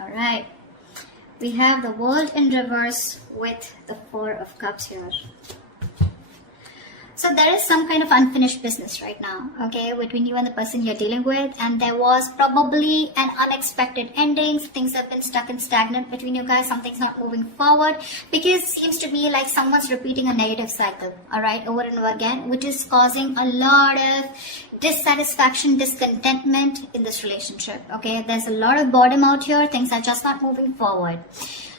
All right. We have the World in reverse with the Four of Cups here. So there is some kind of unfinished business right now, okay, between you and the person you're dealing with, and there was probably an unexpected ending. Things have been stuck and stagnant between you guys. Something's not moving forward because it seems to be like someone's repeating a negative cycle, all right, over and over again, which is causing a lot of dissatisfaction, discontentment in this relationship, okay. There's a lot of boredom out here. Things are just not moving forward.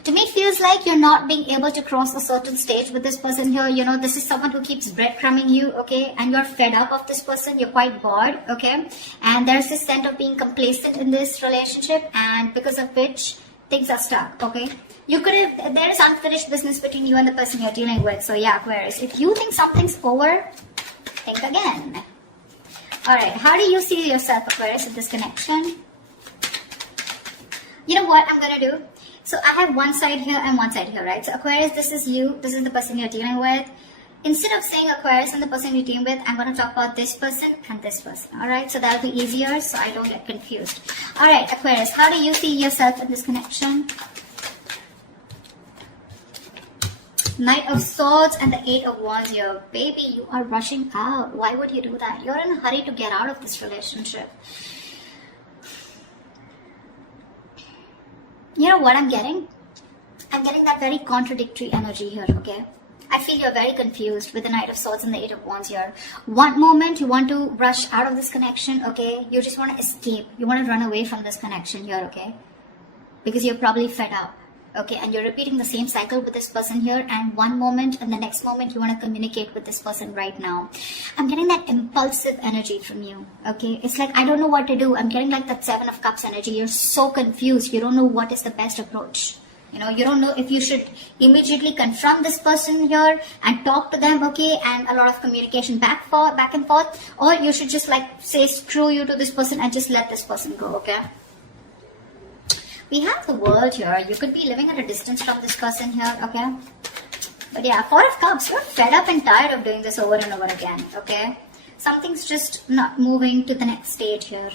To me, it feels like you're not being able to cross a certain stage with this person here. You know, this is someone who keeps breadcrumbing you, okay? And you're fed up of this person. You're quite bored, okay? And there's this sense of being complacent in this relationship, and because of which things are stuck, okay? You could have, there is unfinished business between you and the person you're dealing with. So yeah, Aquarius, if you think something's over, think again. All right, how do you see yourself, Aquarius, in this connection? You know what I'm going to do? So I have one side here and one side here, right? So Aquarius, this is you. This is the person you're dealing with. Instead of saying Aquarius and the person you're dealing with, I'm going to talk about this person and this person. All right? So that'll be easier so I don't get confused. All right, Aquarius, how do you see yourself in this connection? Knight of Swords and the Eight of Wands here. Baby, you are rushing out. Why would you do that? You're in a hurry to get out of this relationship. You know what I'm getting? I'm getting that very contradictory energy here, okay? I feel you're very confused with the Knight of Swords and the Eight of Wands here. One moment you want to rush out of this connection, okay? You just want to escape. You want to run away from this connection here, okay? Because you're probably fed up, okay? And you're repeating the same cycle with this person here, and one moment and the next moment you want to communicate with this person right now. I'm getting that impulsive energy from you, okay? It's like, I don't know what to do. I'm getting like that Seven of Cups energy. You're so confused. You don't know what is the best approach. You know, you don't know if you should immediately confront this person here and talk to them, okay? And a lot of communication back and forth. Or you should just like say screw you to this person and just let this person go, okay? We have the World here. You could be living at a distance from this person here, okay? But yeah, Four of Cups, you're fed up and tired of doing this over and over again, okay? Something's just not moving to the next stage here.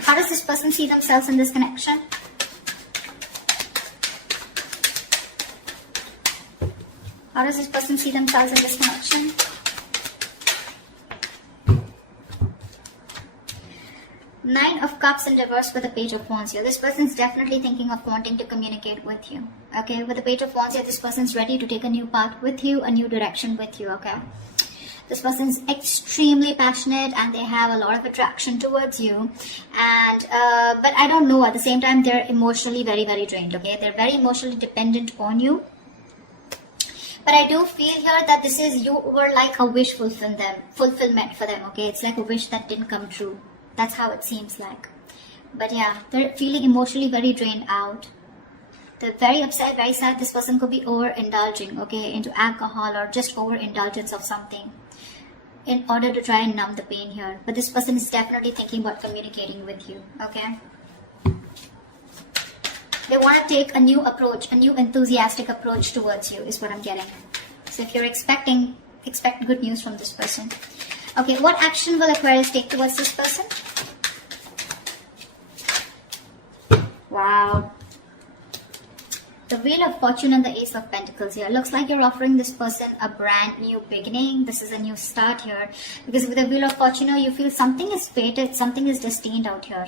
How does this person see themselves in this connection? How does this person see themselves in this connection? Nine of Cups in reverse with the Page of Wands here. This person's definitely thinking of wanting to communicate with you. Okay, with the Page of Wands here, this person's ready to take a new path with you, a new direction with you, okay? This person's extremely passionate and they have a lot of attraction towards you. And, but I don't know, at the same time, they're emotionally very, very drained, okay? They're very emotionally dependent on you. But I do feel here that this is, you were like a wish fulfillment for them, okay? It's like a wish that didn't come true. That's how it seems like. But yeah, they're feeling emotionally very drained out. They're very upset, very sad. This person could be overindulging, okay, into alcohol or just overindulgence of something in order to try and numb the pain here. But this person is definitely thinking about communicating with you, okay? They want to take a new approach, a new enthusiastic approach towards you is what I'm getting. So if you're expect good news from this person. Okay, what action will Aquarius take towards this person? Wow. The Wheel of Fortune and the Ace of Pentacles here. Looks like you're offering this person a brand new beginning. This is a new start here. Because with the Wheel of Fortune, you feel something is fated, something is destined out here.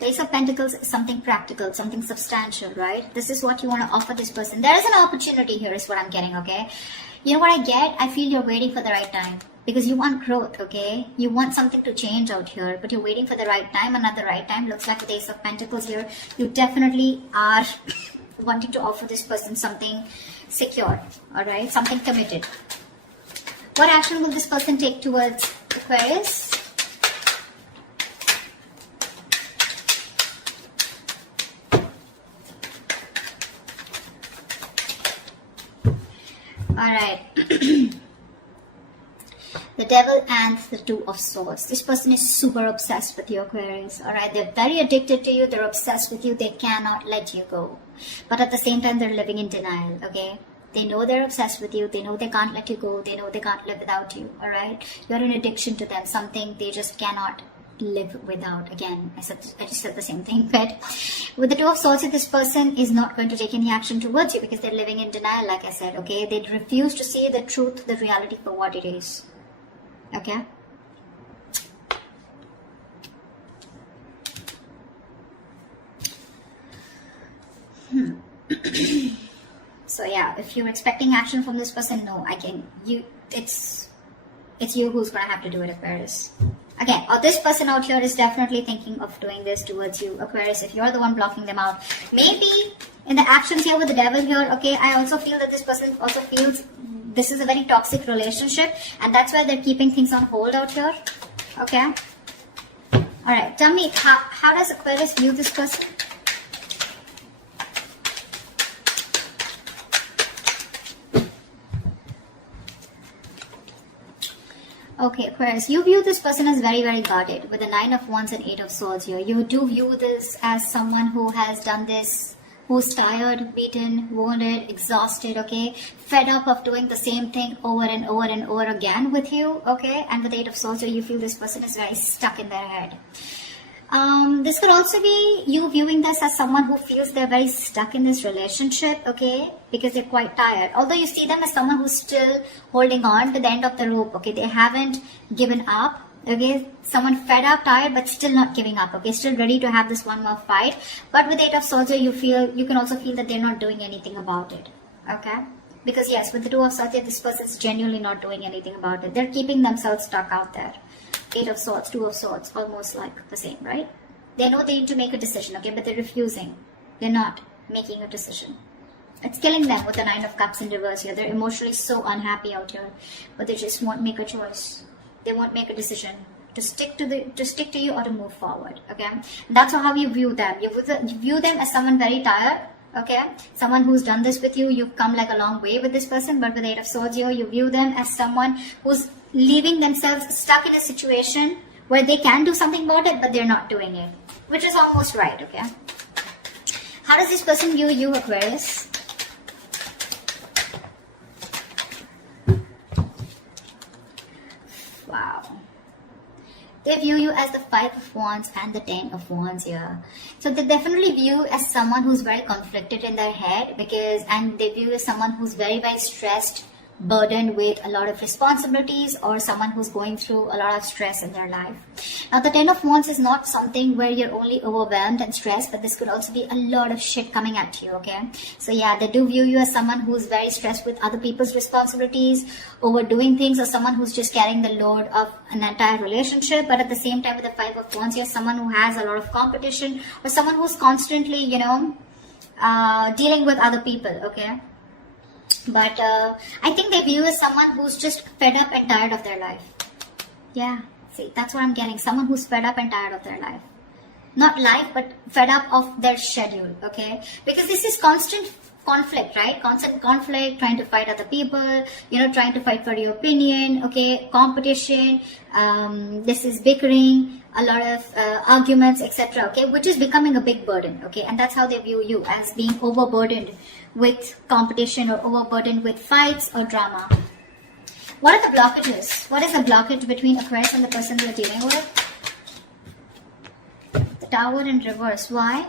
The Ace of Pentacles is something practical, something substantial, right? This is what you want to offer this person. There is an opportunity here is what I'm getting, okay? You know what I get? I feel you're waiting for the right time. Because you want growth, okay? You want something to change out here, but you're waiting for the right time, and at the right time, looks like with the Ace of Pentacles here, you definitely are wanting to offer this person something secure, alright? Something committed. What action will this person take towards Aquarius? Alright. The Devil and the Two of Swords. This person is super obsessed with you, Aquarius. Alright, they're very addicted to you. They're obsessed with you. They cannot let you go. But at the same time, they're living in denial, okay? They know they're obsessed with you. They know they can't let you go. They know they can't live without you. All right. You're an addiction to them, something they just cannot live without. Again, I just said the same thing. But with the Two of Swords, this person is not going to take any action towards you because they're living in denial, like I said. Okay. They refuse to see the truth, the reality for what it is. Okay. So yeah, if you're expecting action from this person, no, it's you who's gonna have to do it, Aquarius. Again, this person out here is definitely thinking of doing this towards you, Aquarius, if you're the one blocking them out. Maybe in the actions here with the devil here, okay, I also feel that this person also feels this is a very toxic relationship, and that's why they're keeping things on hold out here. Okay. Alright, tell me, how does Aquarius view this person? Okay, Aquarius, you view this person as very, very guarded with the 9 of Wands and 8 of Swords here. You do view this as someone who has done this, who's tired, beaten, wounded, exhausted, okay, fed up of doing the same thing over and over and over again with you, okay, and with the 8 of Swords here, you feel this person is very stuck in their head. This could also be you viewing this as someone who feels they're very stuck in this relationship, okay, because they're quite tired. Although you see them as someone who's still holding on to the end of the rope, okay, they haven't given up, okay, someone fed up, tired, but still not giving up, okay, still ready to have this one more fight. But with 8 of Swords, you can also feel that they're not doing anything about it, okay, because yes, with the 2 of Swords, this person's genuinely not doing anything about it. They're keeping themselves stuck out there. 8 of Swords, 2 of Swords, almost like the same, right? They know they need to make a decision, okay, but they're refusing. They're not making a decision. It's killing them with the 9 of Cups in reverse here. They're emotionally so unhappy out here, but they just won't make a choice. They won't make a decision to stick to you or to move forward, okay? And that's how you view them. You view them as someone very tired, okay? Someone who's done this with you. You've come like a long way with this person, but with 8 of Swords here, you view them as someone who's leaving themselves stuck in a situation where they can do something about it, but they're not doing it, which is almost right, okay? How does this person view you, Aquarius? Wow. They view you as the 5 of Wands and the 10 of Wands here. So they definitely view you as someone who's very conflicted in their head, and they view you as someone who's very, very stressed, burdened with a lot of responsibilities, or someone who's going through a lot of stress in their life. Now the 10 of Wands is not something where you're only overwhelmed and stressed, but this could also be a lot of shit coming at you, okay? So yeah, they do view you as someone who's very stressed with other people's responsibilities, overdoing things, or someone who's just carrying the load of an entire relationship. But at the same time, with the 5 of Wands, you're someone who has a lot of competition, or someone who's constantly, dealing with other people, okay? But I think they view you as someone who's just fed up and tired of their life. Yeah, see, that's what I'm getting. Someone who's fed up and tired of their life. Not life, but fed up of their schedule, okay? Because this is constant conflict, right? Constant conflict, trying to fight other people, trying to fight for your opinion, okay? Competition, this is bickering, a lot of arguments, etc., okay? Which is becoming a big burden, okay? And that's how they view you, as being overburdened with competition or overburdened with fights or drama. What are the blockages? What is the blockage between Aquarius and the person they're dealing with? The Tower in reverse. Why?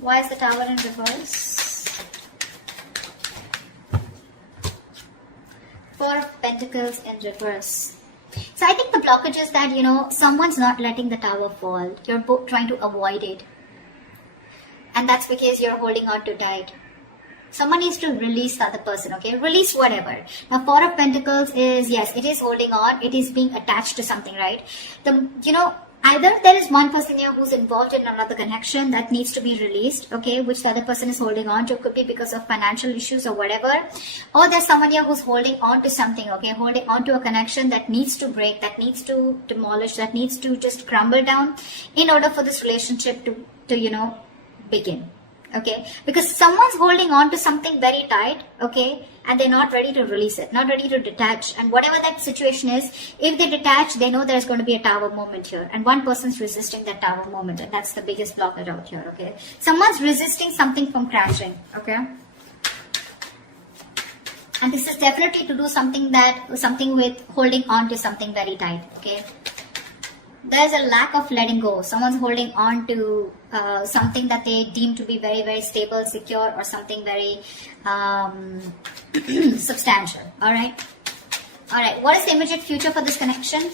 Why is the Tower in reverse? 4 of Pentacles in reverse. So I think the blockage is that, someone's not letting the Tower fall. You're both trying to avoid it. And that's because you're holding on too tight. Someone needs to release the other person, okay? Release whatever. Now, 4 of Pentacles is, yes, it is holding on. It is being attached to something, right? Either there is one person here who's involved in another connection that needs to be released, okay, which the other person is holding on to. Could be because of financial issues or whatever. Or there's someone here who's holding on to something, okay, holding on to a connection that needs to break, that needs to demolish, that needs to just crumble down in order for this relationship to begin. Okay, because someone's holding on to something very tight, okay, and they're not ready to release it, not ready to detach. And whatever that situation is, if they detach, they know there's going to be a tower moment here, and one person's resisting that tower moment, and that's the biggest blocker out here. Okay, someone's resisting something from crashing. Okay, and this is definitely to do something with holding on to something very tight. Okay, there's a lack of letting go. Someone's holding on to something that they deem to be very, very stable, secure, or something very substantial. All right. All right. What is the immediate future for this connection?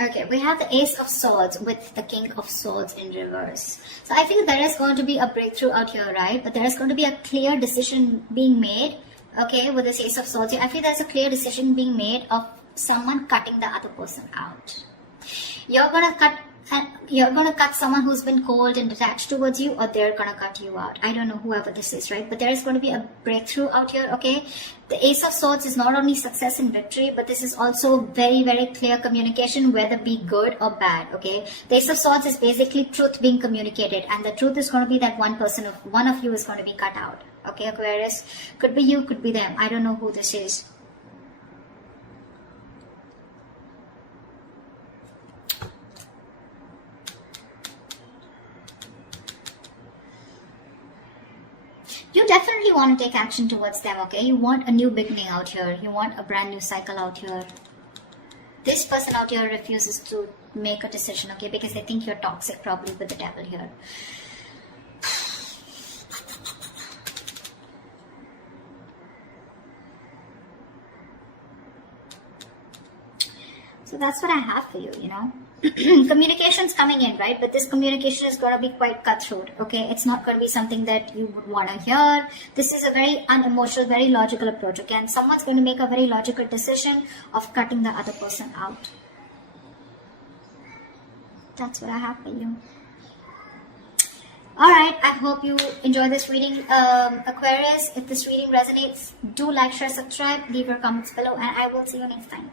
Okay, we have the Ace of Swords with the King of Swords in reverse. So I feel there is going to be a breakthrough out here, right? But there is going to be a clear decision being made, okay, with this Ace of Swords. I feel there's a clear decision being made of someone cutting the other person out. You're gonna cut someone who's been cold and detached towards you, or they're gonna cut you out. I don't know whoever this is, right? But there is going to be a breakthrough out here, okay? The Ace of Swords is not only success and victory, but this is also very, very clear communication, whether be good or bad, okay? The Ace of Swords is basically truth being communicated, and the truth is going to be that one of you is going to be cut out, okay, Aquarius? Could be you, could be them. I don't know who this is. You definitely want to take action towards them, okay? You want a new beginning out here. You want a brand new cycle out here. This person out here refuses to make a decision, okay? Because they think you're toxic, probably with the devil here. So that's what I have for you, you know. Communication's coming in, right? But this communication is going to be quite cutthroat, okay? It's not going to be something that you would want to hear. This is a very unemotional, very logical approach, okay? And someone's going to make a very logical decision of cutting the other person out. That's what I have for you. Alright, I hope you enjoy this reading, Aquarius. If this reading resonates, do like, share, subscribe, leave your comments below, and I will see you next time.